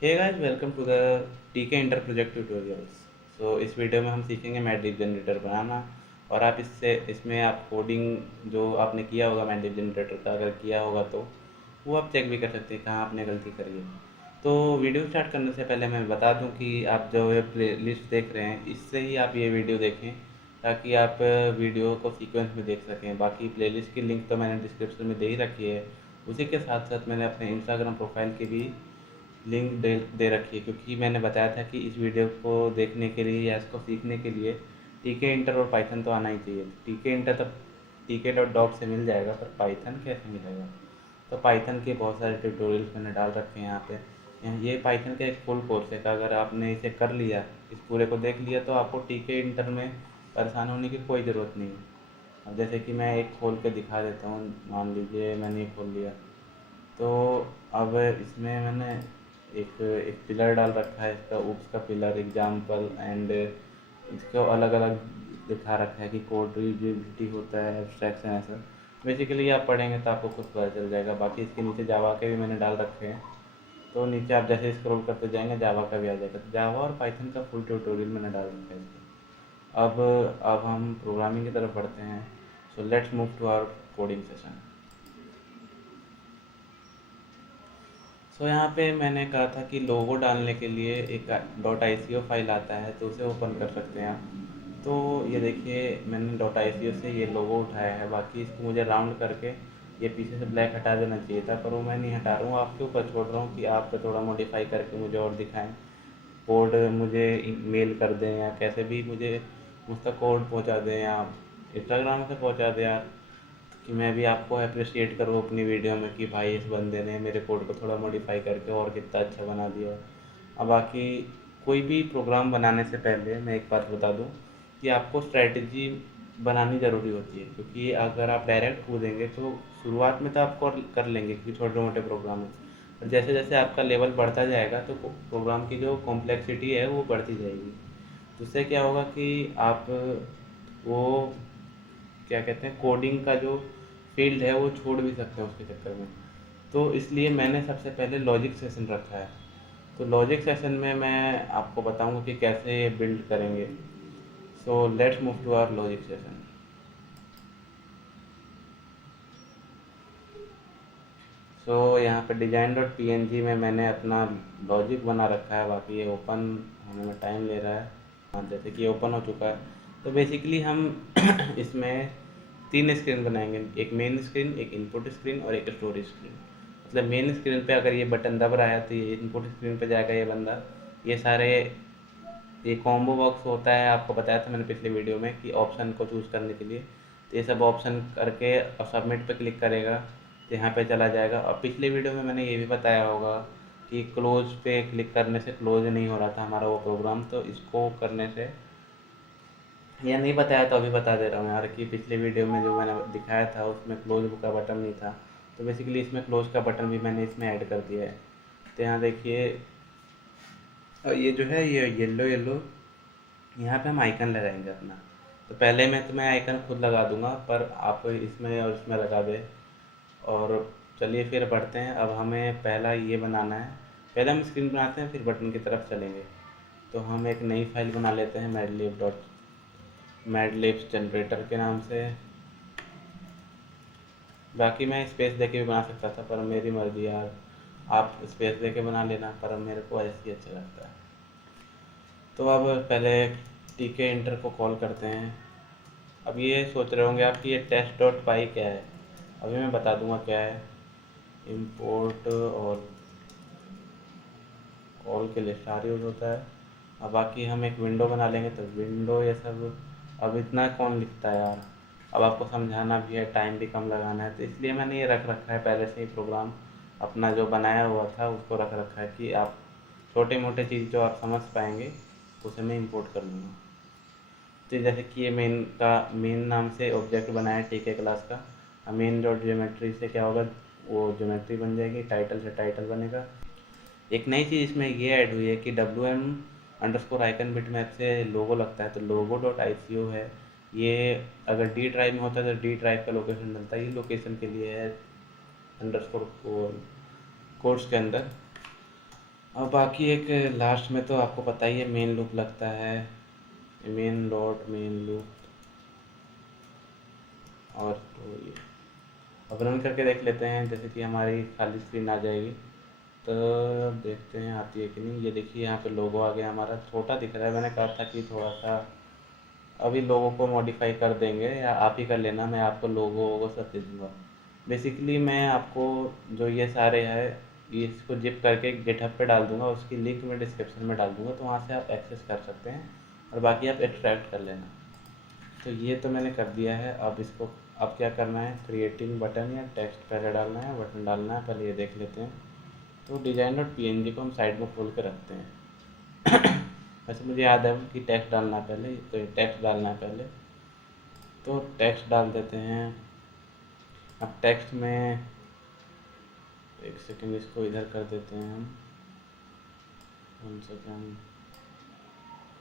Hey guys, welcome to the tkinter project tutorials. इस video में हम सीखेंगे मैटलिब जनरेटर बनाना। और आप इसमें आप कोडिंग जो आपने किया होगा मैटलिब जनरेटर का, अगर किया होगा तो वो आप चेक भी कर सकते हैं कहाँ आपने गलती करी है। तो वीडियो स्टार्ट करने से पहले मैं बता दूं कि आप जो ये प्ले लिस्ट देख रहे हैं, इससे ही आप ये वीडियो देखें ताकि आप वीडियो को सीक्वेंस में देख सकें। बाकी प्लेलिस्ट की लिंक तो मैंने डिस्क्रिप्शन में दे ही रखी है। उसी के साथ साथ मैंने अपने इंस्टाग्राम प्रोफाइल की भी लिंक दे दे रखी है, क्योंकि मैंने बताया था कि इस वीडियो को देखने के लिए या इसको सीखने के लिए टीके इंटर और पाइथन तो आना ही चाहिए। टीके इंटर तो टीके डॉट डॉट से मिल जाएगा, पर पाइथन कैसे मिलेगा? तो पाइथन के बहुत सारे ट्यूटोरियल्स मैंने डाल रखे हैं यहाँ पे। ये पाइथन का एक फुल कोर्स है, का अगर आपने इसे कर लिया, इस पूरे को देख लिया, तो आपको टीके इंटर में परेशान होने की कोई ज़रूरत नहीं है। अब जैसे कि मैं एक खोल के दिखा देता हूँ। मान लीजिए मैंने ये खोल लिया, तो अब इसमें मैंने एक एक पिलर डाल रखा है, इसका ऊप्स का पिलर एग्जाम्पल, एंड इसको अलग अलग दिखा रखा है कि कोड रियूजिबिलिटी होता है, एब्स्ट्रैक्शन, ऐसा। बेसिकली आप पढ़ेंगे तो आपको खुद पता चल जाएगा। बाकी इसके नीचे जावा के भी मैंने डाल रखे हैं, तो नीचे आप जैसे स्क्रॉल करते जाएंगे जावा का भी आ जाएगा। तो जावा और पाइथन का फुल ट्यूटोरियल मैंने डाल रखा है इसके। अब हम प्रोग्रामिंग की तरफ बढ़ते हैं। So let's move to our coding session. यहाँ पे मैंने कहा था कि लोगो डालने के लिए एक dot I C O file आता है, तो उसे ओपन कर सकते हैं आप। तो ये देखिए, मैंने डॉट आई सी ओ से ये लोगो उठाया है। बाकी इसको मुझे राउंड करके ये पीछे से ब्लैक हटा देना चाहिए था, पर वो मैं नहीं हटा रहा हूँ, आपके ऊपर छोड़ रहा हूँ कि आप थोड़ा मॉडिफाई करके मुझे और दिखाएं। कोड मुझे मेल कर दें या कैसे भी मुझे उसका कोड पहुँचा दें, या इंस्टाग्राम से पहुँचा दें यार, कि मैं भी आपको अप्रिशिएट करूँ अपनी वीडियो में कि भाई इस बंदे ने मेरे कोड को थोड़ा मॉडिफाई करके और कितना अच्छा बना दिया। अब बाकी कोई भी प्रोग्राम बनाने से पहले मैं एक बात बता दूँ कि आपको स्ट्रैटेजी बनानी ज़रूरी होती है, क्योंकि अगर आप डायरेक्ट कूदेंगे तो शुरुआत में तो आप कर लेंगे क्योंकि छोटे मोटे प्रोग्राम हैं, और जैसे जैसे आपका लेवल बढ़ता जाएगा तो प्रोग्राम की जो कॉम्प्लेक्सिटी है वो बढ़ती जाएगी। तो उससे क्या होगा कि आप वो क्या कहते हैं, कोडिंग का जो फील्ड है वो छोड़ भी सकते हैं उसके चक्कर में। तो इसलिए मैंने सबसे पहले लॉजिक सेशन रखा है। तो लॉजिक सेशन में मैं आपको बताऊंगा कि कैसे ये बिल्ड करेंगे। So let's move to our logic session. यहाँ पे design dot P N G में मैंने अपना लॉजिक बना रखा है। बाकी ये ओपन होने में टाइम ले रहा है। हाँ, जैसे कि ओपन हो चुका है। तो बेसिकली हम इसमें तीन स्क्रीन बनाएंगे, एक मेन स्क्रीन, एक इनपुट स्क्रीन और एक स्टोरेज स्क्रीन। मतलब मेन स्क्रीन पे अगर ये बटन दब रहा है तो ये इनपुट स्क्रीन पे जाएगा ये बंदा। ये सारे ये कॉम्बो बॉक्स होता है, आपको बताया था मैंने पिछले वीडियो में कि ऑप्शन को चूज़ करने के लिए। तो ये सब ऑप्शन करके और सबमिट पे क्लिक करेगा तो यहाँ पे चला जाएगा। और पिछले वीडियो में मैंने ये भी बताया होगा कि क्लोज पे क्लिक करने से क्लोज नहीं हो रहा था हमारा वो प्रोग्राम, तो इसको करने से, या नहीं बताया तो अभी बता दे रहा हूँ यार, कि पिछले वीडियो में जो मैंने दिखाया था उसमें क्लोज का बटन नहीं था। तो बेसिकली इसमें क्लोज का बटन भी मैंने इसमें ऐड कर दिया है। तो यहाँ देखिए, ये जो है ये येलो येलो, यहाँ पे हम आइकन लगाएंगे अपना। तो पहले मैं तुम्हें आइकन खुद लगा दूंगा, पर आप इसमें और इसमें लगा दे। और चलिए फिर बढ़ते हैं। अब हमें पहला ये बनाना है। पहले हम स्क्रीन बनाते हैं, फिर बटन की तरफ चलेंगे। तो हम एक नई फाइल बना लेते हैं मैडलिब जनरेटर के नाम से। बाकी मैं स्पेस दे के भी बना सकता था, पर मेरी मर्ज़ी यार, आप स्पेस दे के बना लेना, पर मेरे को ऐसे ही अच्छा लगता है। तो अब पहले टीके इंटर को कॉल करते हैं। अब ये सोच रहे होंगे आप कि ये टेस्ट डॉट पाई क्या है। अभी मैं बता दूंगा क्या है। इंपोर्ट और कॉल के लिए स्टार यूज़ होता है। अब बाकी हम एक विंडो बना लेंगे, तो विंडो ये सब अब इतना कौन लिखता है यार। अब आपको समझाना भी है, टाइम भी कम लगाना है, तो इसलिए मैंने ये रख रखा है पहले से ही प्रोग्राम अपना जो बनाया हुआ था उसको रख रखा है कि आप छोटे मोटे चीज़ जो आप समझ पाएंगे उसे मैं इंपोर्ट कर लूँगा। तो जैसे कि ये मेन नाम से ऑब्जेक्ट बनाया टीके क्लास का। मेन डॉट ज्योमेट्री से क्या होगा, वो ज्योमेट्री बन जाएगी, टाइटल से टाइटल बनेगा। एक नई चीज़ इसमें ये ऐड हुई है कि W M underscore icon bitmap से लोगो लगता है, तो लोगो डॉट आई सी ओ है ये। अगर डी ड्राइव में होता है तो डी ड्राइव का लोकेशन डलता है, ये लोकेशन के लिए है अंडरस्कोर कोर्स के अंदर। और बाकी एक लास्ट में तो आपको पता ही है मेन लूप लगता है, मेन डॉट मेन लूप। और तो ये अब रन करके देख लेते हैं, जैसे कि हमारी खाली स्क्रीन आ जाएगी। तो अब देखते हैं आती है कि नहीं। ये देखिए यहाँ पे लोगो आ गया, हमारा छोटा दिख रहा है। मैंने कहा था कि थोड़ा सा अभी लोगों को मॉडिफाई कर देंगे, या आप ही कर लेना, मैं आपको लोगो वोगो सब दे दूँगा। बेसिकली मैं आपको जो ये सारे है, ये इसको जिप करके गिटहब पे डाल दूँगा, उसकी लिंक मैं डिस्क्रिप्शन में डाल दूँगा, तो वहाँ से आप एक्सेस कर सकते हैं और बाकी आप एक्सट्रैक्ट कर लेना। तो ये तो मैंने कर दिया है। अब इसको अब क्या करना है, क्रिएटिंग बटन या टेक्स्ट पहले डालना है, बटन डालना है, पहले ये देख लेते हैं। तो डिज़ाइन डॉट पीएनजी को हम साइड में खोल के रखते हैं। वैसे मुझे याद है कि टेक्स्ट डालना है पहले, तो ये टेक्स्ट डालना है पहले। तो टेक्स्ट डाल देते हैं। अब टेक्स्ट में एक सेकंड इसको इधर कर देते हैं हम, 1 सेकंड।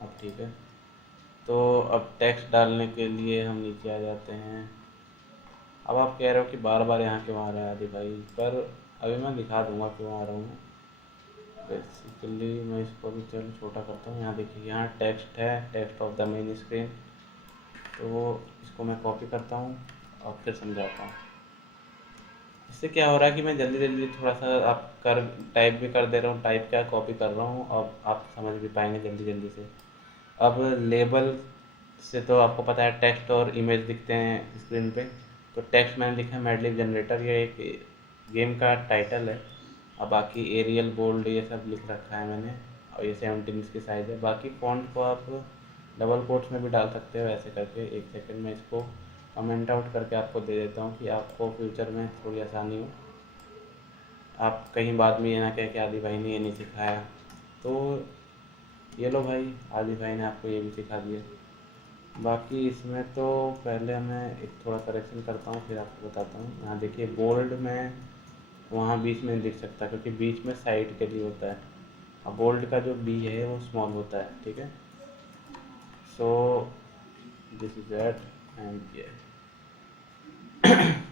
अब ठीक है। तो अब टेक्स्ट डालने के लिए हम नीचे आ जाते हैं। अब आप कह रहे हो कि बार बार यहाँ क्यों आ रहा है आदि भाई, पर अभी मैं दिखा दूंगा क्यों आ रहा हूँ। बेसिकली मैं इसको भी चलो छोटा करता हूँ। यहाँ देखिए, यहाँ टेक्स्ट है, text of the main screen. तो इसको मैं कॉपी करता हूँ और फिर समझाता हूँ। इससे क्या हो रहा है कि मैं जल्दी जल्दी थोड़ा सा आप कर टाइप भी कर दे रहा हूँ, टाइप क्या कॉपी कर रहा हूँ, अब आप समझ भी पाएंगे जल्दी जल्दी से। अब लेबल से तो आपको पता है टेक्स्ट और इमेज दिखते हैं स्क्रीन पे। तो टेक्स्ट मैंने लिखा है मैडलिब जनरेटर, ये एक गेम का टाइटल है। अब बाकी एरियल बोल्ड ये सब लिख रखा है मैंने, और ये 17 की साइज़ है। बाकी फ़ॉन्ट को आप डबल कोट्स में भी डाल सकते हो ऐसे करके। एक सेकंड में इसको कमेंट आउट करके आपको दे देता हूँ कि आपको फ्यूचर में थोड़ी आसानी हो, आप कहीं बाद में ये ना कहे कि आदि भाई ने ये नहीं सिखाया। तो ये लो भाई, आदि भाई ने आपको ये भी सिखा दिया। बाकी इसमें तो पहले मैं एक थोड़ा करेक्शन करता हूँ, फिर आपको बताता हूँ। यहाँ देखिए बोल्ड में वहाँ बीच में दिख सकता है, क्योंकि बीच में साइड के लिए होता है। अब बोल्ड का जो बी है वो स्मॉल होता है, ठीक है। So this is that and ये।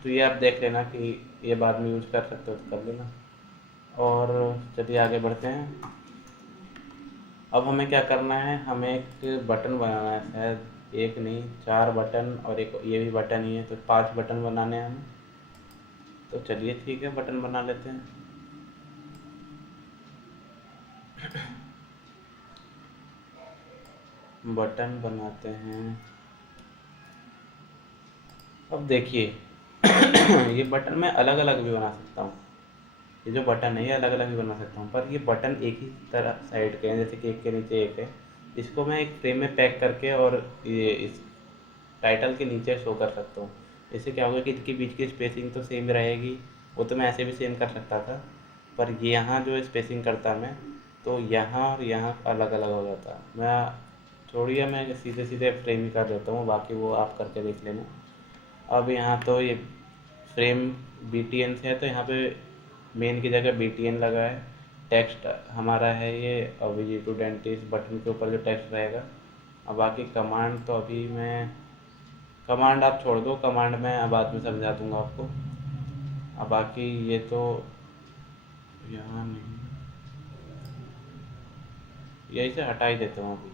तो ये आप देख लेना कि ये बाद में यूज़ कर सकते हो तो कर लेना। और चलिए आगे बढ़ते हैं। अब हमें क्या करना है, हमें एक बटन बनाना है, शायद एक नहीं 4 बटन, और एक ये भी बटन ही है, तो 5 बटन बनाने हैं हमें। तो चलिए ठीक है, बटन बना लेते हैं। बटन बनाते हैं। अब देखिए, ये बटन मैं अलग अलग भी बना सकता हूँ। ये जो बटन है ये अलग अलग भी बना सकता हूँ, पर ये बटन एक ही तरह साइड के हैं, जैसे कि एक के नीचे एक है। इसको मैं एक फ्रेम में पैक करके और ये इस टाइटल के नीचे शो कर सकता हूँ। इससे क्या होगा कि इनके बीच की स्पेसिंग तो सेम रहेगी। वो तो मैं ऐसे भी सेम कर सकता था, पर ये यहाँ जो स्पेसिंग करता मैं, तो यहाँ और यहाँ अलग अलग हो जाता। मैं छोड़िए, मैं सीधे सीधे फ्रेम ही कर देता हूँ, बाकी वो आप करके देख लेना। अब यहाँ तो ये फ्रेम BTN से है, तो यहाँ पे मेन की जगह BTN लगा है। टेक्स्ट हमारा है ये, और विजिट टू डेंटिस्ट बटन के ऊपर जो टेक्स्ट रहेगा। अब बाकी कमांड तो अभी मैं, कमांड आप छोड़ दो, कमांड मैं बाद में समझा दूंगा आपको। अब बाकी ये तो यहाँ नहीं, यही से हटा ही देता हूँ, अभी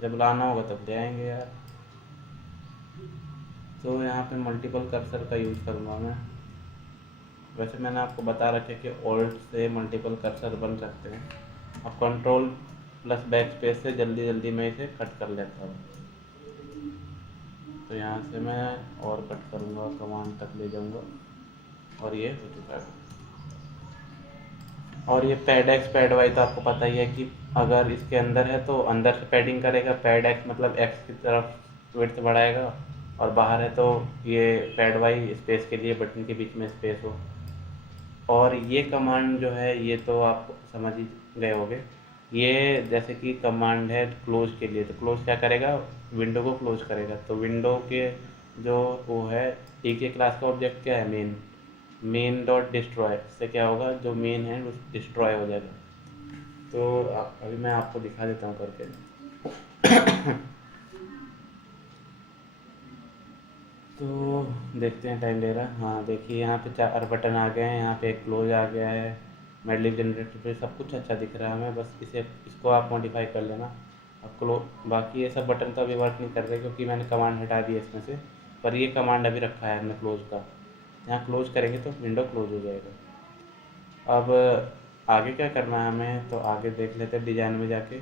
जब लाना होगा तब ले आएंगे यार। तो यहाँ पे मल्टीपल कर्सर का यूज़ करूँगा मैं। वैसे मैंने आपको बता रखा है कि ऑल्ट से मल्टीपल कर्सर बन सकते हैं। अब कंट्रोल प्लस बैक स्पेस से जल्दी जल्दी मैं इसे कट कर लेता हूँ। तो यहाँ से मैं और कट करूँगा, कमांड तक ले जाऊँगा, और ये हो चुका है। और ये पैड एक्स पैड वाई तो आपको पता ही है कि अगर इसके अंदर है तो अंदर से पैडिंग करेगा। पैड एक्स मतलब एक्स की तरफ विड्थ बढ़ाएगा, और बाहर है तो ये पैड वाई स्पेस के लिए बटन के बीच में स्पेस हो। और ये कमांड जो है ये तो आप समझ ही गए होंगे। ये जैसे कि कमांड है क्लोज के लिए, तो क्लोज क्या करेगा, विंडो को क्लोज करेगा। तो विंडो के जो वो है, टीके क्लास का ऑब्जेक्ट क्या है, मेन। मेन डॉट डिस्ट्रॉय से क्या होगा, जो मेन है वो डिस्ट्रॉय हो जाएगा। तो अभी मैं आपको दिखा देता हूँ करके। तो देखते हैं, टाइम ले रहा है। हाँ देखिए, यहाँ पे 4 बटन आ गए हैं, यहाँ पे एक क्लोज आ गया है, मैटलिब जनरेटर पे सब कुछ अच्छा दिख रहा है हमें, बस इसको आप मॉडिफाई कर लेना। अब बाकी ये सब बटन तो अभी वर्क नहीं कर रहे क्योंकि मैंने कमांड हटा दी इसमें से, पर ये कमांड अभी रखा है हमने क्लोज का। यहाँ क्लोज करेंगे तो विंडो क्लोज हो जाएगा। अब आगे क्या करना है हमें, तो आगे देख लेते हैं डिज़ाइन में जाके।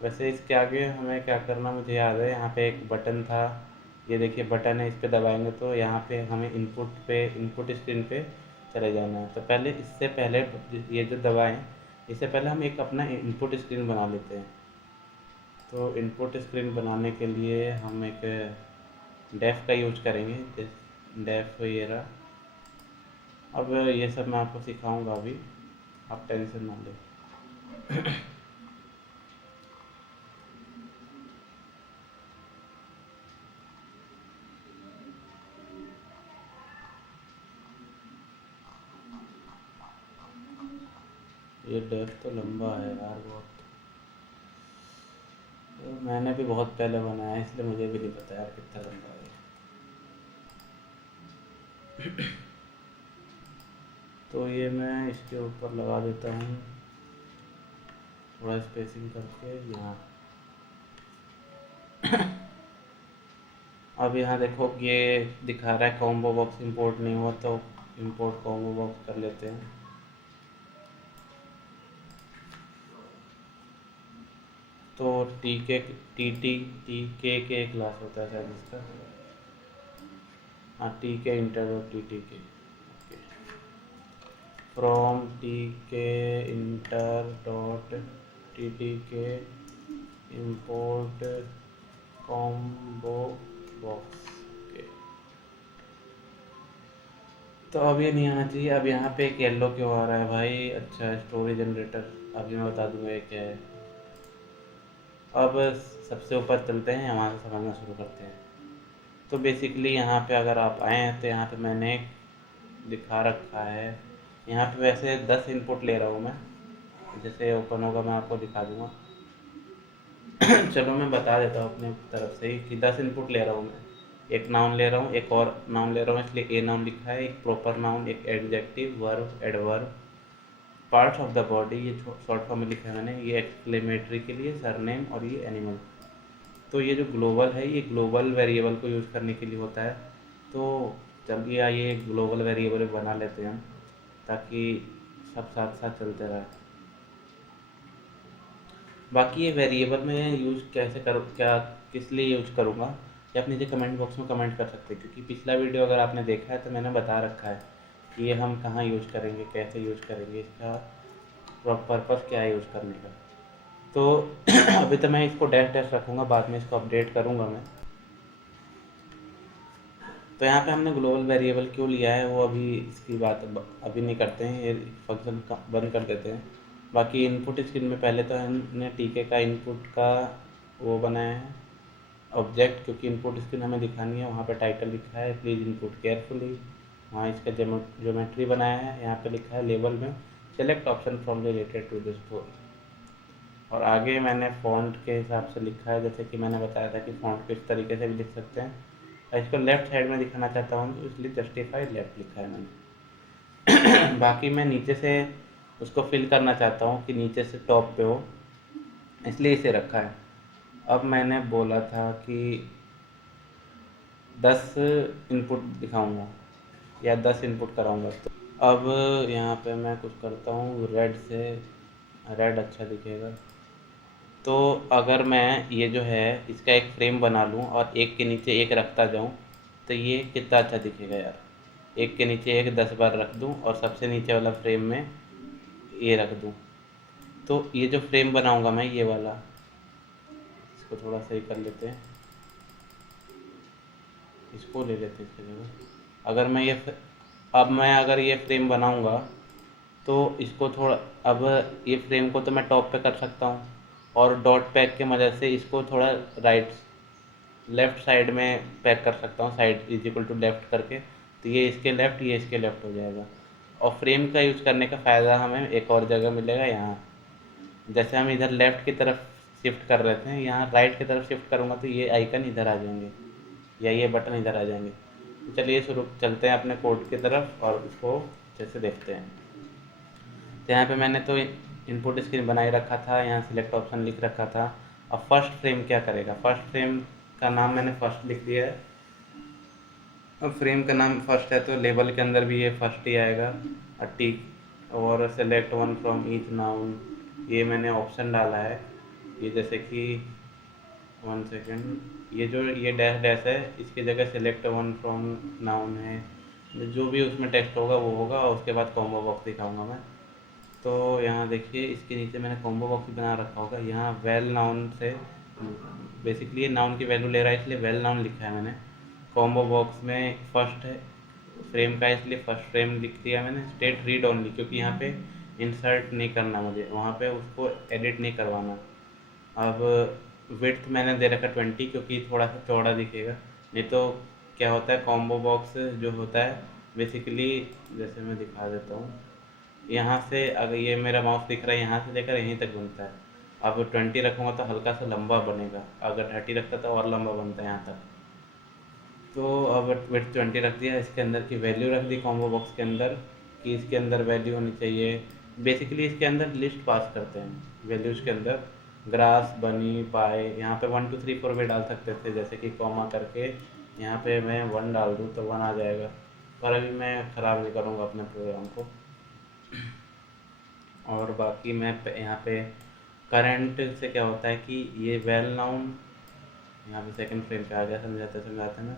वैसे इसके आगे हमें क्या करना मुझे याद है, यहाँ पे एक बटन था, ये देखिए बटन है, इस पे दबाएंगे तो यहाँ पे हमें इनपुट स्क्रीन पे चले जाना है। तो पहले इससे पहले ये जो दबाएं, इससे पहले हम एक अपना इनपुट स्क्रीन बना लेते हैं। तो इनपुट स्क्रीन बनाने के लिए हम एक डेफ का यूज करेंगे, डेफ ये रहा। अब ये सब मैं आपको सिखाऊंगा अभी, आप टेंशन ना लें। ये डेफ तो लंबा है यार बहुत, तो मैंने भी बहुत पहले बनाया है इसलिए मुझे भी नहीं पता यार कितना लंबा है। तो ये मैं इसके ऊपर लगा देता हूँ थोड़ा स्पेसिंग करके यहाँ। अब यहाँ देखो ये दिखा रहा है कॉम्बो बॉक्स इंपोर्ट नहीं हुआ, तो इंपोर्ट कॉम्बो बॉक्स कर लेते हैं। तो टी के क्लास होता है शायद इसका। हाँ, टी के इंटर और टी के फ्रॉम टी के इंटर डॉट टी के इंपोर्ट कॉम्बो बॉक्स के। तो अब ये नहीं आना चाहिए। अब यहाँ पे एक येलो क्यों आ रहा है भाई? अच्छा, स्टोरेज जनरेटर, अभी मैं बता दूंगा ये क्या है। अब सबसे ऊपर चलते हैं, वहाँ से समझना शुरू करते हैं। तो बेसिकली यहाँ पे अगर आप आए हैं तो यहाँ पे मैंने एक दिखा रखा है, यहाँ पे वैसे 10 इनपुट ले रहा हूँ मैं, जैसे ओपन होगा मैं आपको दिखा दूंगा। चलो मैं बता देता हूँ अपने तरफ से ही कि 10 इनपुट ले रहा हूँ मैं। एक नाउन ले रहा हूँ, एक और नाउन ले रहा हूँ, इसलिए ए नाउन लिखा है, एक प्रॉपर नाउन, एक adjective, verb, adverb, parts of the body, ये शॉर्ट फॉर्म में लिखा है मैंने, ये एक्सक्लेमेटरी के लिए, सरनेम, और ये एनिमल। तो ये जो ग्लोबल है ये ग्लोबल वेरिएबल को यूज़ करने के लिए होता है। तो चलिए आइए ग्लोबल वेरिएबल बना लेते हैं हम, ताकि सब साथ साथ चलते रहे। बाकी ये वेरिएबल में यूज़ कैसे करूँ, क्या किस लिए यूज करूँगा, ये आप नीचे कमेंट बॉक्स में कमेंट कर सकते हैं, क्योंकि पिछला वीडियो अगर आपने देखा है तो मैंने बता रखा है कि ये हम कहाँ यूज़ करेंगे, कैसे यूज़ करेंगे, इसका पर्पस क्या है यूज़ करने का। तो अभी तो मैं इसको डैश डैश रखूँगा, बाद में इसको अपडेट करूँगा मैं। तो यहाँ पे हमने ग्लोबल वेरिएबल क्यों लिया है वो अभी इसकी बात अभी नहीं करते हैं, ये फंक्शन बंद कर देते हैं। बाकी इनपुट स्क्रीन में पहले तो हमने टीके का इनपुट का वो बनाया है ऑब्जेक्ट, क्योंकि इनपुट स्क्रीन हमें दिखानी है। वहाँ पे टाइटल लिखा है प्लीज़ इनपुट केयरफुली, वहाँ इसका ज्योमेट्री बनाया है, यहाँ पे लिखा है लेबल में select option from related to this four. और आगे मैंने फ़ॉन्ट के हिसाब से लिखा है, जैसे कि मैंने बताया था कि फ़ॉन्ट को इस तरीके से भी लिख सकते हैं। और इसको लेफ़्ट साइड में दिखाना चाहता हूँ तो इसलिए जस्टिफाई लेफ़्ट लिखा है मैंने। बाकी मैं नीचे से उसको फिल करना चाहता हूँ कि नीचे से टॉप पे हो, इसलिए इसे रखा है। अब मैंने बोला था कि 10 इनपुट दिखाऊंगा या 10 इनपुट कराऊंगा, तो अब यहाँ पे मैं कुछ करता हूँ रेड से, रेड अच्छा दिखेगा। तो अगर मैं ये जो है इसका एक फ्रेम बना लूँ और एक के नीचे एक रखता जाऊँ तो ये कितना अच्छा दिखेगा यार। एक के नीचे एक 10 बार रख दूँ और सबसे नीचे वाला फ्रेम में ये रख दूँ, तो ये जो फ्रेम बनाऊँगा मैं ये वाला, इसको थोड़ा सही कर लेते हैं, इसको ले लेते हैं इसकी जगह। अगर मैं अब मैं अगर ये फ्रेम बनाऊँगा तो इसको थोड़ा, अब ये फ्रेम को तो मैं टॉप पे कर सकता हूँ और डॉट पैक के मदद से इसको थोड़ा राइट लेफ़्ट साइड में पैक कर सकता हूँ, side is equal to left करके, तो ये इसके लेफ़्ट ये इसके लेफ़्ट हो जाएगा। और फ्रेम का यूज़ करने का फ़ायदा हमें एक और जगह मिलेगा, यहाँ जैसे हम इधर लेफ़्ट की तरफ शिफ्ट कर रहे थे, यहाँ राइट की तरफ शिफ्ट करूँगा तो ये आइकन इधर आ जाएंगे या ये बटन इधर आ जाएंगे। तो चलिए शुरू चलते हैं अपने कोड की तरफ और इसको जैसे देखते हैं। तो यहाँ पे मैंने तो इनपुट स्क्रीन बनाए रखा था, यहाँ सिलेक्ट ऑप्शन लिख रखा था। अब फर्स्ट फ्रेम क्या करेगा, फर्स्ट फ्रेम का नाम मैंने फर्स्ट लिख दिया है। अब फ्रेम का नाम फर्स्ट है तो लेबल के अंदर भी ये फर्स्ट ही आएगा। टिक और select one from each noun, ये मैंने ऑप्शन डाला है। ये जैसे कि 1 सेकेंड, ये जो ये डैश डैश है इसकी जगह सेलेक्ट वन फ्रॉम नाउन है। जो भी उसमें टेक्स्ट होगा वो होगा, और उसके बाद कॉम्बो बॉक्स दिखाऊंगा मैं। तो यहाँ देखिए इसके नीचे मैंने कॉम्बो बॉक्स बना रखा होगा। यहाँ वेल नाउन से बेसिकली ये नाउन की वैल्यू ले रहा है, इसलिए वेल नाउन लिखा है मैंने। कॉम्बो बॉक्स में फर्स्ट है फ्रेम का, इसलिए फर्स्ट फ्रेम लिख दिया मैंने। स्टेट रीड ओनली, क्योंकि यहाँ पे इंसर्ट नहीं करना मुझे, वहाँ पे उसको एडिट नहीं करवाना। अब विड्थ मैंने दे रखा 20, क्योंकि थोड़ा सा चौड़ा दिखेगा। नहीं तो क्या होता है, कॉम्बो बॉक्स जो होता है बेसिकली, जैसे मैं दिखा देता हूँ, यहाँ से अगर ये मेरा माउस दिख रहा है यहाँ से लेकर यहीं तक घूमता है। अब 20 रखूँगा तो हल्का सा लंबा बनेगा, अगर 30 रखता तो और लंबा बनता है यहाँ तक। तो अब विड्थ 20 रख दिया। इसके अंदर की वैल्यू रख दी कॉम्बो बॉक्स के अंदर, कि इसके अंदर वैल्यू होनी चाहिए। बेसिकली इसके अंदर लिस्ट पास करते हैं वैल्यूज़ के अंदर, ग्रास, बनी, पाए। यहाँ पे 1 2 3 4 भी डाल सकते थे, जैसे कि कॉमा करके यहाँ पे मैं 1 डाल दूँ तो 1 आ जाएगा। पर अभी मैं ख़राब नहीं करूँगा अपने प्रोग्राम को। और बाकी मैं यहाँ पे करंट से क्या होता है कि ये वेल नाउन, यहाँ पे सेकंड फ्रेम पे आ गया, समझाते समझाते मैं।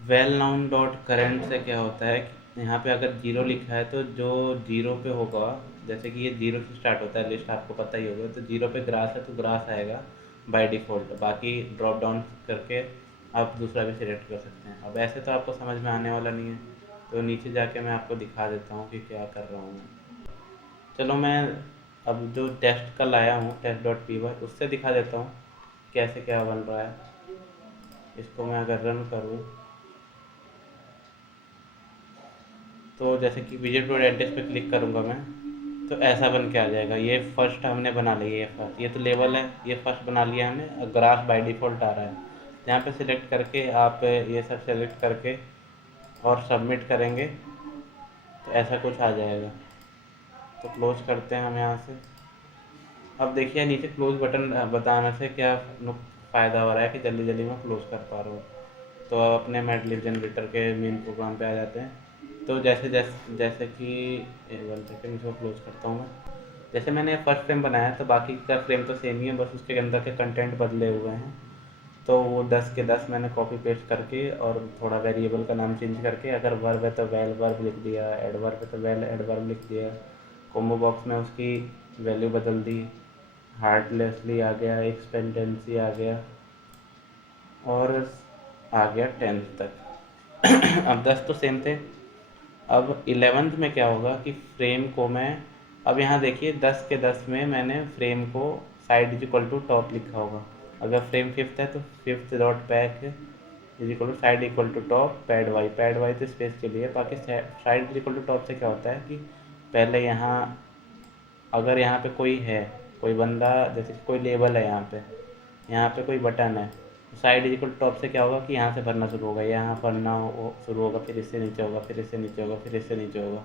वेल नाउन डॉट करंट से क्या होता है कि यहाँ पे अगर जीरो लिखा है तो जो जीरो पे होगा, जैसे कि ये जीरो से स्टार्ट होता है लिस्ट, आपको पता ही होगा। तो जीरो पे ग्रास है तो ग्रास आएगा बाय डिफ़ॉल्ट। बाकी ड्रॉप डाउन करके आप दूसरा भी सिलेक्ट कर सकते हैं। अब ऐसे तो आपको समझ में आने वाला नहीं है, तो नीचे जाके मैं आपको दिखा देता हूँ कि क्या कर रहा हूँ मैं। चलो मैं अब जो टेस्ट का लाया हूँ टेस्ट डॉट पी वाई, उससे दिखा देता हूँ कैसे क्या बन रहा है। इसको मैं अगर रन करूँ तो जैसे कि विजिट टू एड्रेस पे क्लिक करूँगा मैं, तो ऐसा बन के आ जाएगा। ये फर्स्ट हमने बना लिया, ये फर्स्ट, ये तो लेवल है, ये फर्स्ट बना लिया हमने। ग्राफ बाय डिफ़ॉल्ट आ रहा है। यहाँ पे सिलेक्ट करके आप ये सब सेलेक्ट करके और सबमिट करेंगे तो ऐसा कुछ आ जाएगा। तो क्लोज करते हैं हम यहाँ से। अब देखिए नीचे क्लोज बटन बताने से क्या फ़ायदा हो रहा है कि जल्दी जल्दी मैं क्लोज कर पा रहा हूँ। तो अब अपने मैटलिब जनरेटर के मेन प्रोग्राम पे आ जाते हैं। तो जैसे जैसे जैसे कि 1 सेकेंड, इसको क्लोज करता हूँ मैं। जैसे मैंने फर्स्ट फ्रेम बनाया तो बाकी का फ्रेम तो सेम ही है, बस उसके अंदर के कंटेंट बदले हुए हैं। तो वो 10 के 10 मैंने कॉपी पेस्ट करके और थोड़ा वेरिएबल का नाम चेंज करके, अगर वर्ब है तो वेल वर्ब लिख दिया, एडवर्ब है तो वेल एडवर्ब लिख दिया। कॉम्बो बॉक्स में उसकी वैल्यू बदल दी, हार्टलेसली आ गया, एक्सपेंडेंसी आ गया, और आ गया 10th तक। अब 10 तो सेम थे। अब 11th में क्या होगा कि फ्रेम को मैं, अब यहाँ देखिए 10 के 10 में मैंने फ्रेम को side is equal to top लिखा होगा। अगर फ्रेम फिफ्थ है तो fifth dot back is equal to side equal to top pad Y तो स्पेस के लिए। बाकी side is equal to top से क्या होता है कि पहले यहाँ, अगर यहाँ पे कोई है, कोई बंदा, जैसे कोई लेबल है यहाँ पे कोई बटन है, साइड इज इक्वल टॉप से क्या होगा कि यहाँ से भरना शुरू होगा, यहाँ भरना शुरू होगा, फिर इससे नीचे होगा, फिर इससे नीचे होगा, फिर इससे नीचे होगा।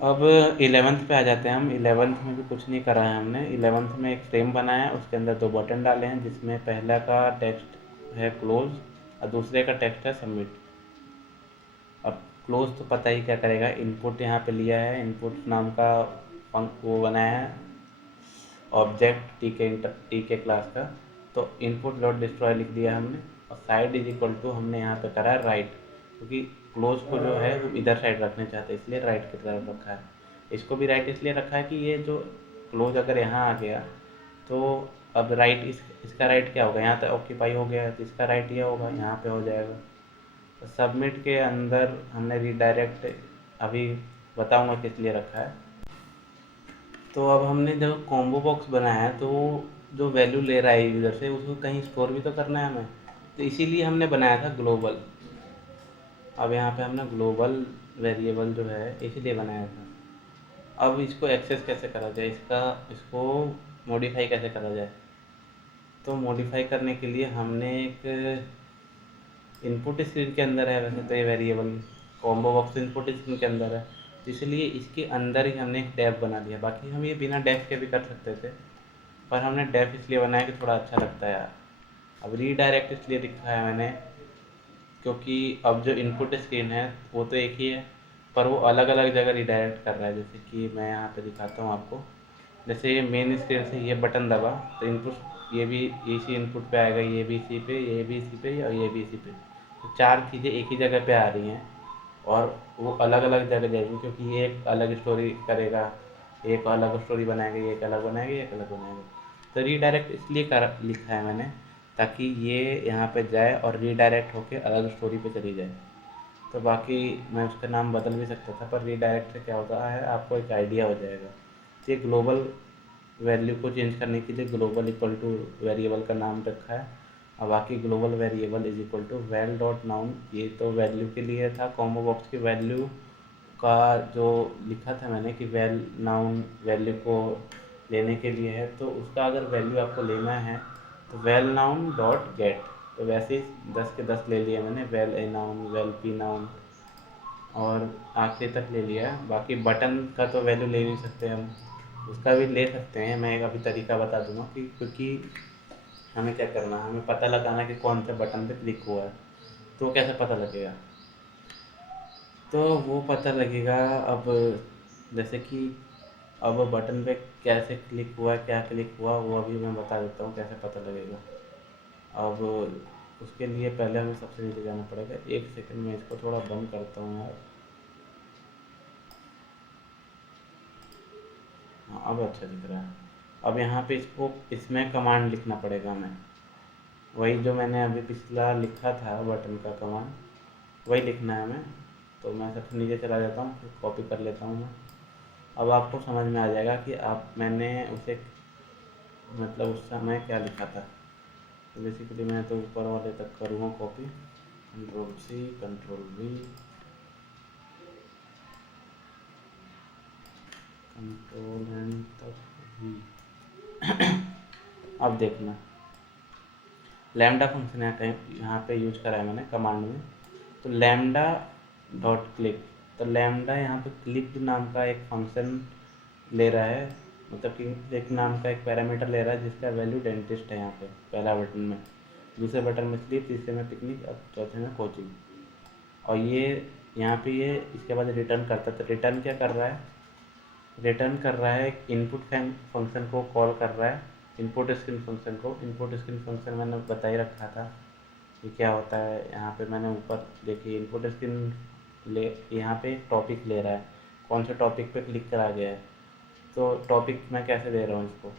अब 11th पे आ जाते हैं हम। 11th में भी कुछ नहीं करा है हमने। 11th में एक फ्रेम बनाया है, उसके अंदर 2 बटन डाले हैं, जिसमें पहला का टेक्स्ट है क्लोज और दूसरे का टेक्स्ट है सबमिट। अब क्लोज तो पता ही क्या करेगा, इनपुट यहाँ पे लिया है, इनपुट नाम का वो बनाया है ऑब्जेक्ट टी के क्लास का। तो इनपुट डॉट डिस्ट्रॉय लिख दिया हमने, और साइड इज इक्वल टू हमने यहाँ पे करा है राइट, क्योंकि क्लोज को जो है हम इधर साइड रखने चाहते हैं, इसलिए राइट की तरफ रखा है। इसको भी राइट इसलिए रखा है कि ये जो क्लोज अगर यहाँ आ गया तो अब राइट इसका राइट क्या होगा, यहाँ तक ऑक्यूपाई हो गया तो इसका राइट ये होगा, यहाँ पे हो जाएगा। तो सबमिट के अंदर हमने रिडायरेक्ट अभी बताऊँगा किस लिए रखा है। तो अब हमने जब कॉम्बो बॉक्स बनाया है तो जो वैल्यू ले रहा है यूज़र से उसको कहीं स्टोर भी तो करना है हमें, तो इसीलिए हमने बनाया था ग्लोबल। अब यहाँ पे हमने ग्लोबल वेरिएबल जो है इसीलिए बनाया था। अब इसको एक्सेस कैसे करा जाए, इसको मॉडिफाई कैसे करा जाए। तो मॉडिफाई करने के लिए हमने एक इनपुट स्क्रीन के अंदर है, वैसे तो ये variable combo box input screen के अंदर है। तो इसलिए इसके अंदर ही हमने एक डेफ बना लिया। बाकी हम ये बिना डेफ के भी कर सकते थे, पर हमने डेफ इसलिए बनाया कि थोड़ा अच्छा लगता है यार। अब रीडायरेक्ट इसलिए लिखा है मैंने क्योंकि अब जो इनपुट स्क्रीन है वो तो एक ही है, पर वो अलग अलग जगह रीडायरेक्ट कर रहा है। जैसे कि मैं यहाँ पे दिखाता हूँ आपको। जैसे ये मेन स्क्रीन से ये बटन दबा तो इनपुट ये भी इसी इनपुट पे आएगा, ये भी इसी पे, ये भी इसी पे और ये भी इसी पे। तो चार चीज़ें एक ही जगह पे आ रही हैं और वो अलग अलग जगह जाएगी, क्योंकि ये एक अलग स्टोरी करेगा, एक अलग स्टोरी बनाएगा, ये एक अलग बनाएगा, ये एक अलग बनाएगा। तो रीडायरेक्ट इसलिए कर लिखा है मैंने ताकि ये यहाँ पे जाए और रीडायरेक्ट होके अलग स्टोरी पे चली जाए। तो बाकी मैं उसका नाम बदल भी सकता था, पर रीडायरेक्ट से क्या होता है आपको एक आइडिया हो जाएगा। तो ये ग्लोबल वैल्यू को चेंज करने के लिए ग्लोबल इक्वल टू वेरिएबल का नाम रखा है। और बाकी global variable is equal to val dot noun, ये तो वैल्यू के लिए था। कॉम्बो बॉक्स की वैल्यू का जो लिखा था मैंने कि वैल नाउन वैल्यू को लेने के लिए है, तो उसका अगर वैल्यू आपको लेना है तो वैल नाउन डॉट गेट। तो वैसे ही 10 के 10 ले लिए मैंने, val A noun, val P noun और आखिरी तक ले लिया है। बाकी बटन का तो वैल्यू ले नहीं सकते हम, उसका भी ले सकते हैं। मैं एक अभी तरीका बता दूंगा कि क्योंकि हमें क्या करना है, हमें पता लगाना कि कौन से बटन पे क्लिक हुआ है। तो कैसे पता लगेगा? तो वो पता लगेगा अब, जैसे कि अब बटन पे कैसे क्लिक हुआ, क्या क्लिक हुआ, वो अभी मैं बता देता हूँ कैसे पता लगेगा। अब उसके लिए पहले हमें सबसे नीचे जाना पड़ेगा। एक सेकंड में इसको थोड़ा बंद करता हूँ यार। हाँ, अब अच्छा दिख रहा है। अब यहाँ पे इसको इसमें कमांड लिखना पड़ेगा हमें, वही जो मैंने अभी पिछला लिखा था बटन का कमांड, वही लिखना है हमें। तो मैं सबसे नीचे चला जाता हूँ, फिर कॉपी कर लेता हूँ मैं। अब आपको समझ में आ जाएगा कि आप मैंने उसे मतलब उस समय क्या लिखा था। तो बेसिकली मैं तो ऊपर वाले तक करूँगा copy, control C, control V, control end तक वी। अब देखना, लैम्डा फंक्शन यहाँ पे यूज करा है मैंने कमांड में। तो लैम्डा डॉट क्लिक, तो लैम्डा यहाँ पे क्लिक नाम का एक फंक्शन ले रहा है, मतलब कि क्लिक नाम का एक पैरामीटर ले रहा है जिसका वैल्यू डेंटिस्ट है यहाँ पे पहला बटन में, दूसरे बटन में स्लीप, तीसरे में पिकनिक और चौथे में कोचिंग। और ये यहाँ पे ये इसके बाद रिटर्न करता है। तो रिटर्न क्या कर रहा है, रिटर्न कर रहा है इनपुट फंक्शन को कॉल कर रहा है, इनपुट स्क्रीन फंक्शन को। इनपुट स्क्रीन फंक्शन मैंने बता ही रखा था कि क्या होता है। यहाँ पे मैंने ऊपर देखिए इनपुट स्क्रीन ले, यहाँ पे टॉपिक ले रहा है, कौन से टॉपिक पे क्लिक करा गया है। तो टॉपिक मैं कैसे दे रहा हूँ इसको,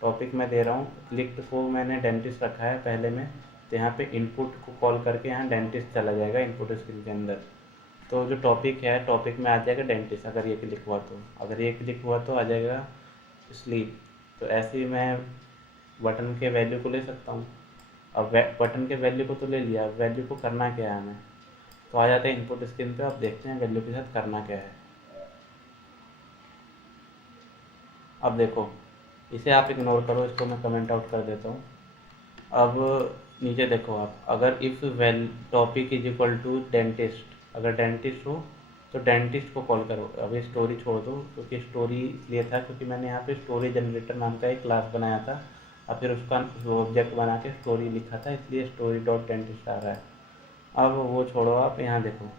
टॉपिक मैं दे रहा हूँ, क्लिक को मैंने डेंटिस्ट रखा है पहले में। तो यहाँ पे इनपुट को कॉल करके यहाँ डेंटिस्ट चला जाएगा इनपुट स्क्रीन के अंदर। तो जो टॉपिक है, टॉपिक में आ जाएगा डेंटिस्ट, अगर ये क्लिक हुआ तो, अगर ये क्लिक हुआ तो आ जाएगा स्लीप। तो ऐसे ही मैं बटन के वैल्यू को ले सकता हूँ। अब बटन के वैल्यू को तो ले लिया, वैल्यू को करना क्या है हमें, तो आ जाते हैं इनपुट स्क्रीन पे। अब देखते हैं वैल्यू के साथ करना क्या है। अब देखो, इसे आप इग्नोर करो, इसको मैं कमेंट आउट कर देता हूँ। अब नीचे देखो आप, अगर if well topic is equal to dentist, अगर डेंटिस्ट हो तो डेंटिस्ट को कॉल करो। अभी स्टोरी छोड़ दो, क्योंकि स्टोरी इसलिए था क्योंकि मैंने यहाँ पे स्टोरी जनरेटर नाम का एक क्लास बनाया था और फिर उसका ऑब्जेक्ट बना के स्टोरी लिखा था, इसलिए स्टोरी डॉट डेंटिस्ट आ रहा है। अब वो छोड़ो, आप यहाँ देखो,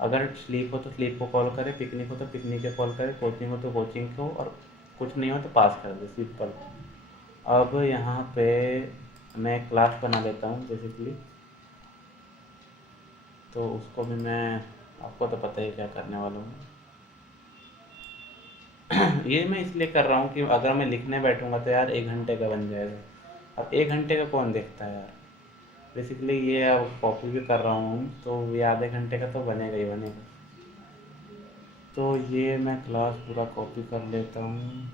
अगर स्लीप हो तो स्लीप को कॉल करें, पिकनिक हो तो पिकनिक को कॉल करें, कोचिंग हो तो कोचिंग को, और कुछ नहीं हो तो पास कर दे, सिंपल। अब यहाँ पे मैं एक क्लास बना लेता हूँ बेसिकली, तो उसको भी मैं, आपको तो पता ही क्या करने वाला हूँ। ये मैं इसलिए कर रहा हूँ कि अगर मैं लिखने बैठूंगा तो यार 1 घंटे का बन जाएगा। अब 1 घंटे का कौन देखता है यार। बेसिकली ये अब कॉपी भी कर रहा हूँ तो ये आधे घंटे का तो बनेगा ही बनेगा। तो ये मैं क्लास पूरा कॉपी कर लेता हूँ।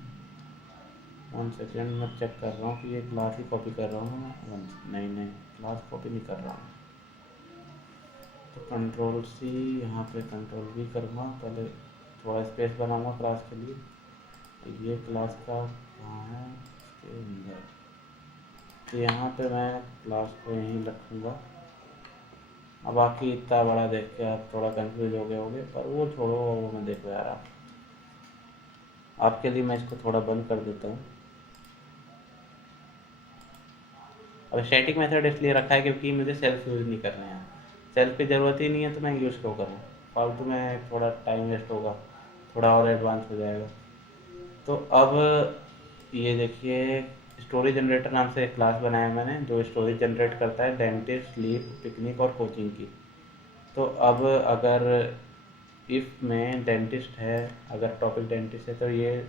1 सेकेंड मैं चेक कर रहा हूँ कि ये क्लास ही कॉपी कर रहा हूँ मैं। नहीं नहीं, क्लास कॉपी नहीं कर रहा हूँ। तो कंट्रोल सी, यहाँ पे कंट्रोल वी करूँगा, पहले थोड़ा स्पेस बनाऊँगा क्लास के लिए। ये क्लास का कहाँ है, इसके अंदर। तो यहाँ पे मैं क्लास को यहीं रखूँगा अब बाकी इतना बड़ा देख के आप थोड़ा कंफ्यूज हो गए होंगे, पर वो छोड़ो, वो मैं देखो यार आपके लिए मैं इसको थोड़ा बंद कर देता हूँ। अब स्टैटिक मेथड इसलिए रखा है क्योंकि मुझे सेल्फ यूज़ नहीं करने हैं, सेल्फ की ज़रूरत ही नहीं है तो मैं यूज़ क्यों करूँ, फालतू में थोड़ा टाइम वेस्ट होगा, थोड़ा और एडवांस हो जाएगा। तो अब ये देखिए, स्टोरी जनरेटर नाम से एक क्लास बनाया मैंने जो स्टोरी जनरेट करता है डेंटिस्ट, स्लीप, पिकनिक और कोचिंग की। तो अब अगर इफ़ में डेंटिस्ट है, अगर टॉपिक डेंटिस्ट है तो ये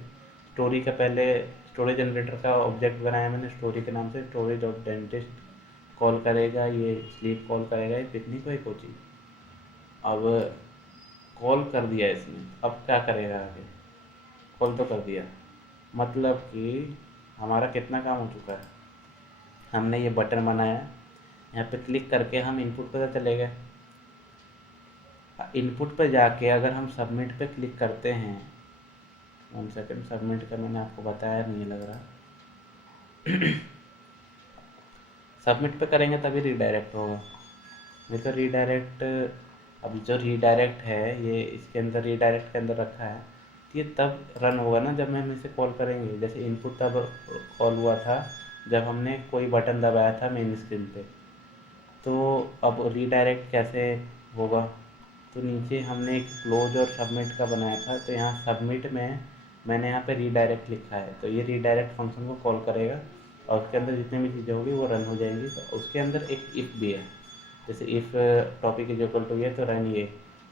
स्टोरी का पहले स्टोरी जनरेटर का ऑब्जेक्ट बनाया मैंने स्टोरी के नाम से, स्टोरी डॉट डेंटिस्ट कॉल करेगा, ये स्लीप कॉल करेगा, ये पिकनिक और ये कोचिंग। अब कॉल कर दिया इसने, अब क्या करेगा आगे, कॉल तो कर दिया, मतलब कि हमारा कितना काम हो चुका है। हमने ये बटन बनाया, यहाँ पे क्लिक करके हम इनपुट पर चले गए, इनपुट पर जाके अगर हम सबमिट पे क्लिक करते हैं, 1 सेकेंड, सबमिट का मैंने आपको बताया नहीं लग रहा, सबमिट पे करेंगे तभी रीडायरेक्ट होगा, नहीं तो रीडायरेक्ट, अब जो रीडायरेक्ट है ये इसके अंदर रीडायरेक्ट के अंदर रखा है, तो ये तब रन होगा ना जब हम इसे कॉल करेंगे। जैसे इनपुट तब कॉल हुआ था जब हमने कोई बटन दबाया था मेन स्क्रीन पे, तो अब रीडायरेक्ट कैसे होगा, तो नीचे हमने एक क्लोज और सबमिट का बनाया था, तो यहाँ सबमिट में मैंने यहाँ पे रीडायरेक्ट लिखा है, तो ये रीडायरेक्ट फंक्शन को कॉल करेगा और उसके अंदर जितनी भी चीज़ें होगी वो रन हो जाएंगी। तो उसके अंदर एक इफ़ भी है, जैसे if topic is equal to ये तो रन ये,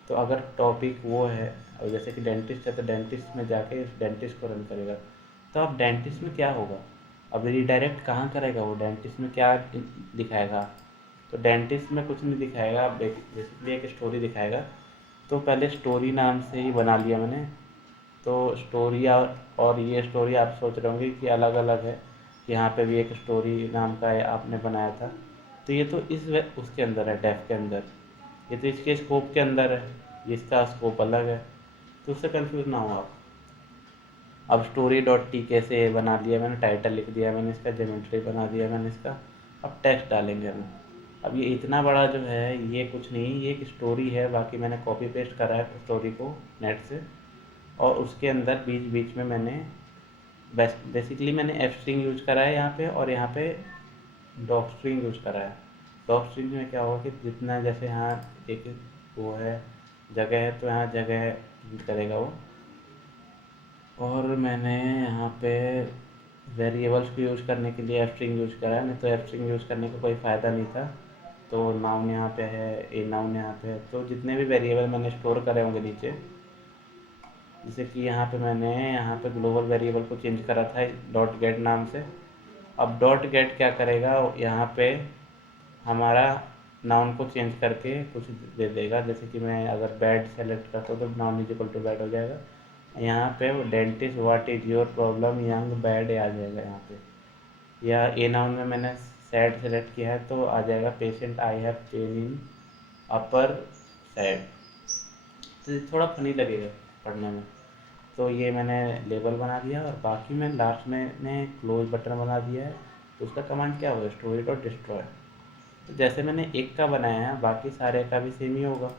तो अगर टॉपिक वो है और जैसे कि डेंटिस्ट है तो डेंटिस्ट में जाके इस डेंटिस्ट को रन करेगा। तो अब डेंटिस्ट में क्या होगा, अब रीडायरेक्ट कहाँ करेगा वो, डेंटिस्ट में क्या दिखाएगा, तो डेंटिस्ट में कुछ नहीं दिखाएगा, अब बेसिकली एक स्टोरी दिखाएगा। तो पहले स्टोरी नाम से ही बना लिया मैंने, तो स्टोरी और ये स्टोरी आप सोच रहे होंगे कि अलग अलग है, यहाँ पे भी एक स्टोरी नाम का है आपने बनाया था, तो ये तो उसके अंदर है, डेफ के अंदर, ये तो इसके स्कोप के अंदर है, इसका स्कोप अलग है, तो उससे कंफ्यूज ना हो आप। अब स्टोरी डॉट टी कैसे बना लिया मैंने, टाइटल लिख दिया मैंने इसका, ज्योमेट्री बना दिया मैंने इसका, अब टेक्स्ट डालेंगे हम। अब ये इतना बड़ा जो है ये कुछ नहीं, ये एक स्टोरी है, बाकी मैंने कॉपी पेस्ट करा है स्टोरी को नेट से, और उसके अंदर बीच बीच में मैंने बेसिकली मैंने एफ स्ट्रिंग यूज करा है यहाँ पे, और यहाँ पे डॉग स्ट्रिंग यूज करा है। डॉग स्ट्रिंग में क्या होगा कि जितना जैसे यहाँ एक वो है जगह है, तो यहाँ जगह प्रिंट करेगा वो, और मैंने यहाँ पे वेरिएबल्स को यूज़ करने के लिए एफ स्ट्रिंग यूज़ करा है, नहीं तो एफ स्ट्रिंग यूज़ करने का कोई फ़ायदा नहीं था। तो नाउन यहाँ पे है, ए नाउन यहाँ पे है, तो जितने भी वेरिएबल मैंने स्टोर करे होंगे नीचे, जैसे कि यहाँ पे मैंने यहाँ पे ग्लोबल वेरिएबल को चेंज करा था डॉट गेट नाम से। अब डॉट गेट क्या करेगा, यहाँ पे हमारा नाउन को चेंज करके कुछ दे देगा, जैसे कि मैं अगर बैड सेलेक्ट करता हूँ तो noun is equal to bad हो जाएगा, यहाँ पे dentist what is your problem young bad आ जाएगा यहाँ पे, या ए नाउन में मैंने सैड सेलेक्ट किया है तो आ जाएगा patient I have pain in upper sad, तो ये थोड़ा फनी लगेगा पढ़ने में। तो ये मैंने लेबल बना दिया, और बाकी मैं लास्ट में ने क्लोज बटन बना दिया है, तो उसका कमांड क्या होगा, स्टोरी डॉट डिस्ट्रॉय। तो जैसे मैंने एक का बनाया है बाकी सारे का भी सेम ही होगा।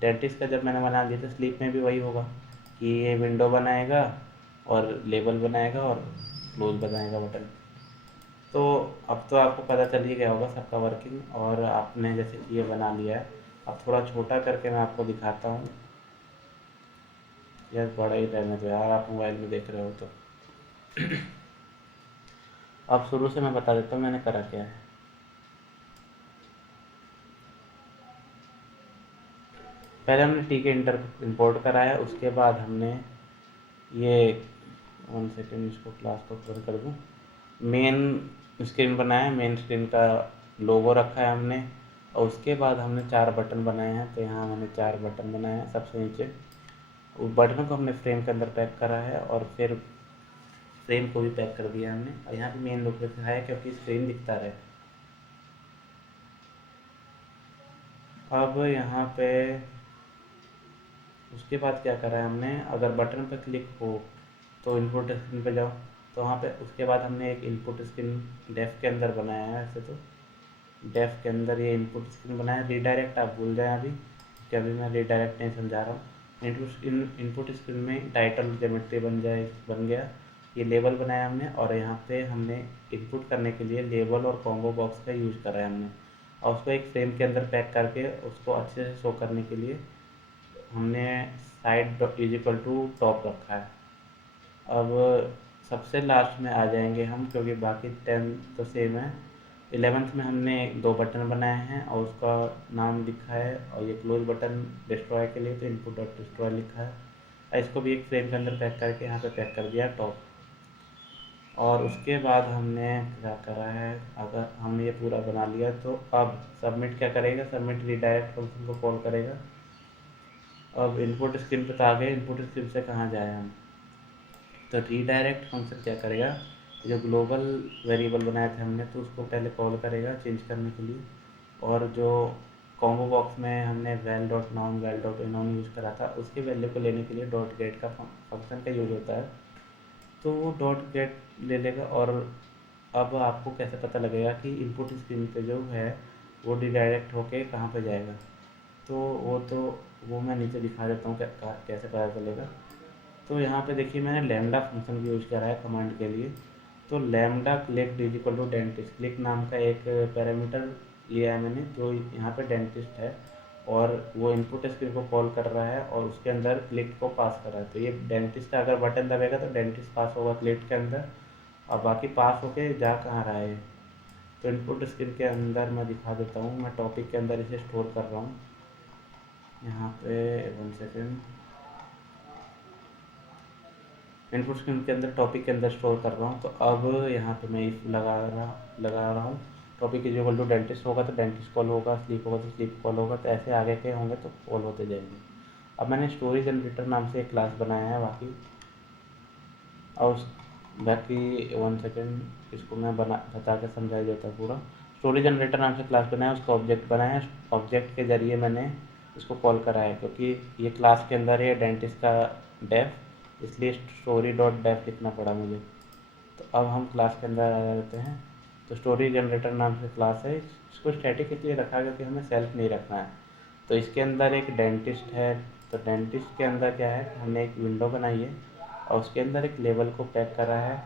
डेंटिस्ट का जब मैंने बना दिया तो स्लीप में भी वही होगा कि ये विंडो बनाएगा और लेबल बनाएगा और क्लोज बनाएगा बटन। तो अब तो आपको पता चल ही गया होगा सबका वर्किंग, और आपने जैसे कि ये बना लिया है, अब थोड़ा छोटा करके मैं आपको दिखाता हूँ। यार बड़ा ही रहने दो यार, आप मोबाइल में देख रहे हो तो। अब शुरू से मैं बता देता हूँ मैंने करा क्या है। पहले हमने टी के इंटर इंपोर्ट कराया, उसके बाद हमने ये 1 सेकेंड इसको क्लास को बंद कर दूँ, मेन स्क्रीन बनाया, मेन स्क्रीन का लोगो रखा है हमने, और उसके बाद हमने 4 बटन बनाए हैं, तो यहाँ मैंने 4 बटन बनाए हैं। सबसे नीचे उस बटन को हमने फ्रेम के अंदर पैक करा है, और फिर फ्रेम को भी पैक कर दिया हमने, और यहाँ पे मेन लोगो दिखाया है क्योंकि स्क्रीन दिखता रहे। अब यहाँ पे उसके बाद क्या करा है हमने, अगर बटन पर क्लिक हो तो इनपुट स्क्रीन पे जाओ, तो वहाँ पे उसके बाद हमने एक इनपुट स्क्रीन डेफ के अंदर बनाया है ऐसे, तो डेफ के अंदर ये इनपुट स्क्रीन बनाया। रीडायरेक्ट आप भूल जाएं अभी, कि अभी मैं रीडायरेक्ट नहीं समझा रहा हूँ। इनपुट स्क्रीन में टाइटल ज्योमेट्री बन गया। ये लेबल बनाया हमने, और यहाँ पे हमने इनपुट करने के लिए लेबल और कॉम्बो बॉक्स का यूज़ करा है हमने, और उसको एक फ्रेम के अंदर पैक करके उसको अच्छे से शो करने के लिए हमने side is equal to top रखा है। अब सबसे लास्ट में आ जाएंगे हम, क्योंकि बाकी 10 तो सेम है। 11th में हमने दो बटन बनाए हैं और उसका नाम लिखा है, और ये क्लोज बटन डिस्ट्रॉय के लिए तो इनपुट डॉट डिस्ट्रॉय लिखा है, और इसको भी एक फ्रेम के अंदर पैक करके यहाँ पे पैक कर दिया टॉप। और उसके बाद हमने क्या करा है, अगर हमने ये पूरा बना लिया तो अब सबमिट क्या करेगा, सबमिट रीडायरेक्ट फंक्शन को कॉल करेगा। अब इनपुट स्क्रीन पे तो आ गए, इनपुट स्क्रीन से कहाँ जाए हम, तो रीडायरेक्ट फंक्शन क्या करेगा, जो ग्लोबल वेरिएबल बनाए थे हमने तो उसको पहले कॉल करेगा चेंज करने के लिए, और जो कॉम्बो बॉक्स में हमने val dot noun val dot इनॉन यूज़ करा था उसके वैल्यू को लेने के लिए डॉट गेट का फंक्शन का यूज होता है, तो वो डॉट गेट ले लेगा। और अब आपको कैसे पता लगेगा कि इनपुट स्क्रीन पे जो है वो रीडायरेक्ट होके कहाँ पे जाएगा, तो वो मैं नीचे दिखा देता हूँ कैसे पता चलेगा। तो यहाँ पे देखिए मैंने लैम्डा फंक्शन यूज करा है कमांड के लिए। तो lambda click is equal to dentist click नाम का एक पैरामीटर लिया है मैंने, जो यहाँ पे डेंटिस्ट है, और वो इनपुट स्क्रीन को कॉल कर रहा है और उसके अंदर क्लिक को पास कर रहा है। तो ये डेंटिस्ट अगर बटन दबेगा तो डेंटिस्ट पास होगा क्लिक के अंदर, और बाकी पास होके जा कहाँ रहा है। तो इनपुट स्क्रीन के अंदर मैं दिखा देता हूँ, मैं टॉपिक के अंदर इसे स्टोर कर रहा हूँ यहाँ पे। 1 सेकेंड, इनपुट स्क्रीन के अंदर टॉपिक के अंदर स्टोर कर रहा हूँ। तो अब यहाँ पे मैं इफ लगा रहा हूँ, topic is equal to dentist होगा तो डेंटिस्ट कॉल होगा, स्लीप होगा तो स्लीप कॉल होगा, तो ऐसे आगे के होंगे तो कॉल होते जाएंगे। अब मैंने स्टोरी जनरेटर नाम से एक क्लास बनाया है और बाकी 1 सेकेंड, इसको मैं बता के समझाई देता हूँ पूरा। स्टोरी जनरेटर नाम से क्लास बनाया, उसका ऑब्जेक्ट बनाया है, ऑब्जेक्ट के जरिए मैंने इसको कॉल करा है, क्योंकि ये क्लास के अंदर है डेंटिस्ट का डेफ, इसलिए स्टोरी डॉट डेफ लिखना पड़ा मुझे। तो अब हम क्लास के अंदर आ जाते हैं। तो स्टोरी जनरेटर नाम से क्लास है, इसको स्टैटिक इसलिए रखा क्योंकि हमें सेल्फ नहीं रखना है। तो इसके अंदर एक डेंटिस्ट है, तो डेंटिस्ट के अंदर क्या है, हमने एक विंडो बनाई है और उसके अंदर एक लेबल को पैक करा है,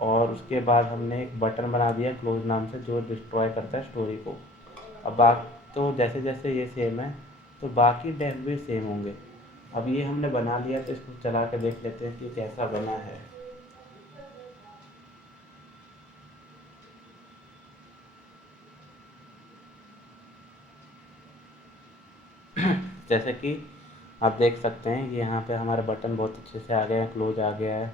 और उसके बाद हमने एक बटन बना दिया क्लोज नाम से जो डिस्ट्रॉय करता है स्टोरी को। अब तो जैसे जैसे ये सेम है तो बाकी डेफ भी सेम होंगे। अब ये हमने बना लिया तो इसको चला के देख लेते हैं कि कैसा बना है। जैसे कि आप देख सकते हैं कि यहाँ पे हमारे बटन बहुत अच्छे से आ गए हैं, क्लोज आ गया है।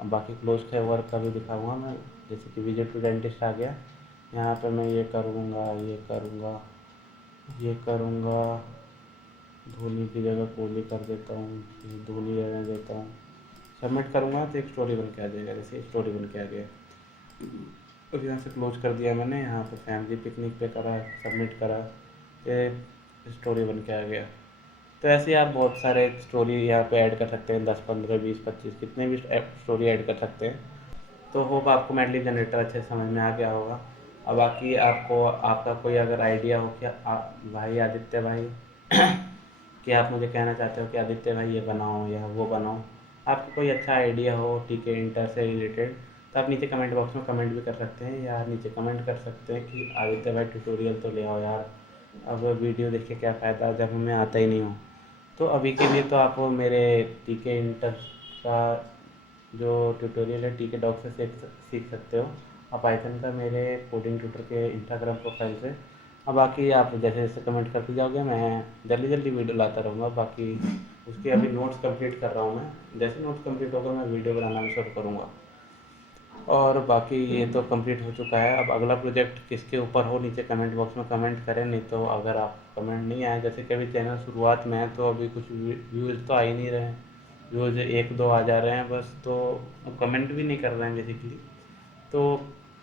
अब बाकी क्लोज के वर्क का भी दिखाऊंगा मैं, जैसे कि विजिट टू डेंटिस्ट आ गया, यहाँ पे मैं ये करूँगा, ये करूँगा, ये करूँगा, धोनी की जगह कोहली कर देता हूँ, धोनी रहने देता हूँ, सबमिट करूँगा तो एक स्टोरी बन के आ जाएगा, जैसे स्टोरी बन के आ गया। अब यहाँ से क्लोज कर दिया मैंने, यहाँ पे फैमिली पिकनिक पे करा, सबमिट करा, ये स्टोरी बन के आ गया। तो ऐसे ही आप बहुत सारे स्टोरी यहाँ पे ऐड कर सकते हैं, 10 15 20 25 कितने भी स्टोरी ऐड कर सकते हैं। तो होप आपको मैटलिब जनरेटर अच्छे से समझ में आ गया होगा। अब बाकी आपका कोई अगर आइडिया हो कि भाई आदित्य भाई कि आप मुझे कहना चाहते हो कि आदित्य भाई ये बनाओ या वो बनाओ, आपको कोई अच्छा आइडिया हो टीके इंटर से रिलेटेड, तो आप नीचे कमेंट बॉक्स में कमेंट भी कर सकते हैं, या नीचे कमेंट कर सकते हैं कि आदित्य भाई ट्यूटोरियल तो ले आओ यार, अब वीडियो देख के क्या फ़ायदा जब हमें आता ही नहीं हो। तो अभी के लिए तो आप मेरे टीके इंटर का जो ट्यूटोरियल है टीके डॉग से सीख सकते हो, आप पाइथन का मेरे कोडिंग ट्यूटर के इंस्टाग्राम प्रोफाइल से। अब बाकी आप जैसे जैसे कमेंट करते जाओगे मैं जल्दी जल्दी वीडियो लाता रहूँगा। बाकी उसके अभी नोट्स कंप्लीट कर रहा हूँ मैं, जैसे नोट्स कंप्लीट होगा मैं वीडियो बनाना भी शुरू करूँगा। और बाकी ये तो कंप्लीट हो चुका है, अब अगला प्रोजेक्ट किसके ऊपर हो नीचे कमेंट बॉक्स में कमेंट करें, नहीं तो अगर आप कमेंट नहीं आए, जैसे कि अभी चैनल शुरुआत में है तो अभी कुछ व्यूज़ तो आ ही नहीं रहे हैं, व्यूज़ 1 2 आ जा रहे हैं बस, तो कमेंट भी नहीं कर रहे हैं बेसिकली। तो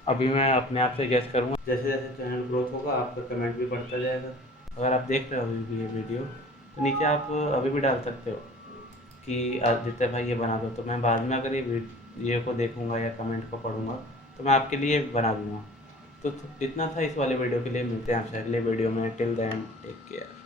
अभी मैं अपने आप से गेस करूँगा, जैसे जैसे चैनल ग्रोथ होगा आपका कमेंट भी बढ़ता जाएगा। अगर आप देख रहे हो अभी भी ये वीडियो तो नीचे आप अभी भी डाल सकते हो कि आदित्य भाई ये बना दो, तो मैं बाद में अगर ये को देखूँगा या कमेंट को पढ़ूँगा तो मैं आपके लिए बना दूँगा। तो इतना था इस वाले वीडियो के लिए। मिलते हैं आपसे अगले वीडियो में। Till then take care.